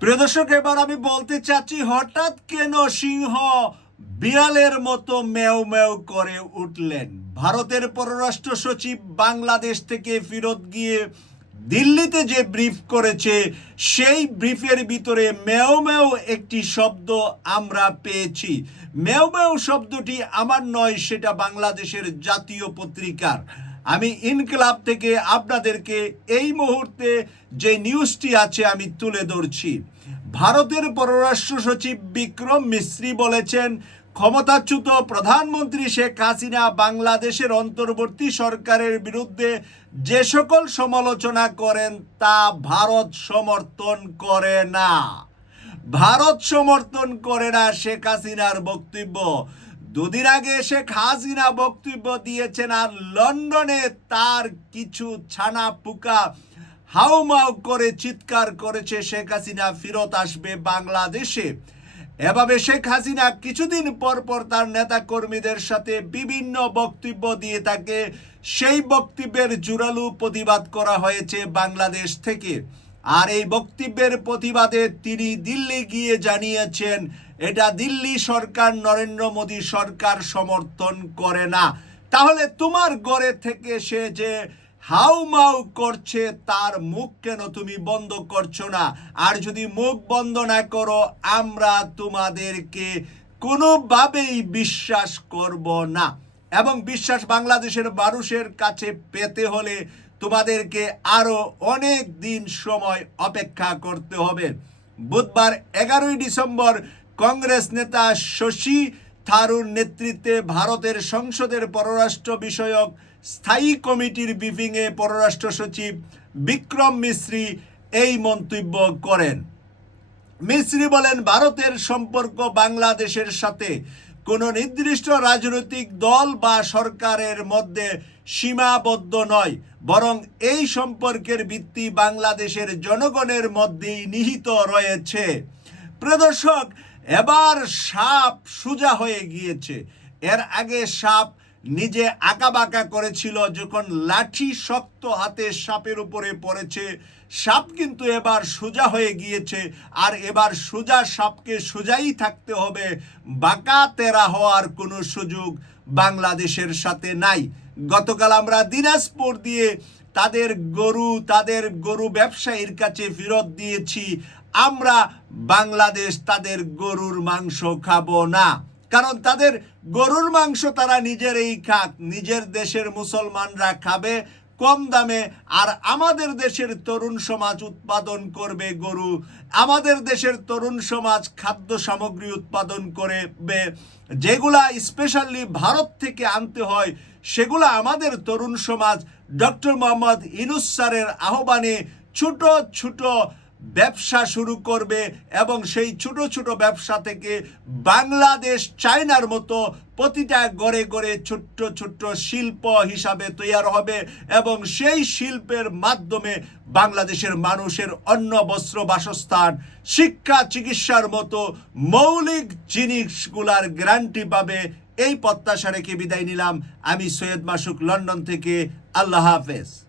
প্রিয় দর্শক, এবার আমি বলতে চাচ্ছি, হঠাৎ কেন সিংহ বিড়ালের মতো মেও মেও করে উঠলেন? ভারতের পররাষ্ট্র সচিব বাংলাদেশ থেকে ফেরত গিয়ে দিল্লিতে যে ব্রিফ করেছে, সেই ব্রিফের ভিতরে মেও মেও একটি শব্দ আমরা পেয়েছি। মেও মেও শব্দটি আমার নয়, সেটা বাংলাদেশের জাতীয় পত্রিকার। আমি ইনকলাব থেকে আপনাদেরকে এই মুহূর্তে যে নিউজটি আছে আমি তুলে ধরছি। ভারতের পররাষ্ট্র সচিব বিক্রম মিশ্রি বলেছেন, ক্ষমতাচ্যুত প্রধানমন্ত্রী শেখ হাসিনা বাংলাদেশের অন্তর্বর্তী সরকারের বিরুদ্ধে যে সকল সমালোচনা করেন, তা ভারত সমর্থন করে না। ভারত সমর্থন করে না শেখ হাসিনার বক্তব্য। দুদিন আগে শেখ হাসিনা বক্তব্য দিয়েছেন আর লন্ডনে তার কিছু ছানা পুকা হাউমাউ করে চিৎকার করেছে শেখ হাসিনা, ফেরত আসবে বাংলাদেশে। এভাবে শেখ হাসিনা কিছুদিন পর পর তার নেতা কর্মীদের সাথে বিভিন্ন বক্তব্য দিয়ে থাকে। সেই বক্তব্যের জোরালো প্রতিবাদ করা হয়েছে বাংলাদেশ থেকে। আর এই বক্তব্যের প্রতিবাদে তিনি দিল্লি গিয়ে জানিয়েছেন, এটা দিল্লি সরকার, নরেন্দ্র মোদী সরকার সমর্থন করে না। তাহলে তোমার গড়ে থেকে সে যে হাউমাউ করছে, তার মুখ কেন তুমি বন্ধ করছ না? আর যদি মুখ বন্ধ না করো, আমরা তোমাদেরকে কোনোভাবেই বিশ্বাস করব না। এবং বিশ্বাস বাংলাদেশের মানুষের কাছে পেতে হলে তোমাদেরকে আরও অনেক দিন সময় অপেক্ষা করতে হবে। বুধবার এগারোই ডিসেম্বর কংগ্রেস নেতা শশী থারুর নেতৃত্বে ভারতের সংসদের পররাষ্ট্র বিষয়ক স্থায়ী কমিটির ব্রিফিংয়ে পররাষ্ট্র সচিব বিক্রম মিশ্রি এই মন্তব্য করেন। মিশ্রি বলেন, ভারতের সম্পর্ক বাংলাদেশের সাথে কোনো নির্দিষ্ট রাজনৈতিক দল বা সরকারের মধ্যে সীমাবদ্ধ নয়। বরং এই সম্পর্কের ভিত্তি বাংলাদেশের জনগণের মধ্যেই নিহিত রয়েছে। প্রদর্শক, এবার সাপ সোজা হয়ে গিয়েছে। এর আগে সাপ নিজে আঁকাবাঁকা করেছিল যখন লাঠি শক্ত হাতে সাপের উপরে পড়েছে। সাপ কিন্তু এবার সোজা হয়ে গিয়েছে আর এবার সোজা সাপকে সোজাই থাকতে হবে। বাঁকা তেরা হওয়ার কোনো সুযোগ বাংলাদেশের সাথে নাই। গতকাল আমরা দিনাজপুর দিয়ে তাদের গরু তাদের গরু ব্যবসায়ীর কাছে ফেরত দিয়েছি। আমরা বাংলাদেশ তাদের গরুর মাংস খাব না। কারণ তাদের গরুর মাংস তারা নিজেরই খাক, নিজের দেশের মুসলমানরা খাবে কম দামে, আর আমাদের দেশের তরুণ সমাজ উৎপাদন করবে গরু। আমাদের দেশের তরুণ সমাজ খাদ্য সামগ্রী উৎপাদন করবে। যেগুলা স্পেশালি ভারত থেকে আনতে হয়, সেগুলা আমাদের তরুণ সমাজ ডক্টর মোহাম্মদ ইনুস স্যারের আহ্বানে ছোট ছোট ব্যবসা শুরু করবে এবং সেই ছোট ছোট ব্যবসা থেকে বাংলাদেশ, চায়নার মতো প্রতিটা গড়ে গড়ে ছোট্ট ছোট্ট শিল্প হিসাবে তৈরি হবে এবং সেই শিল্পের মাধ্যমে বাংলাদেশের মানুষের অন্ন, বস্ত্র, বাসস্থান, শিক্ষা, চিকিৎসার মতো মৌলিক জিনিসগুলার গ্যারান্টি পাবে। এই প্রত্যাশা রেখে বিদায় নিলাম। আমি সৈয়দ মাসুক, লন্ডন থেকে। আল্লাহ হাফেজ।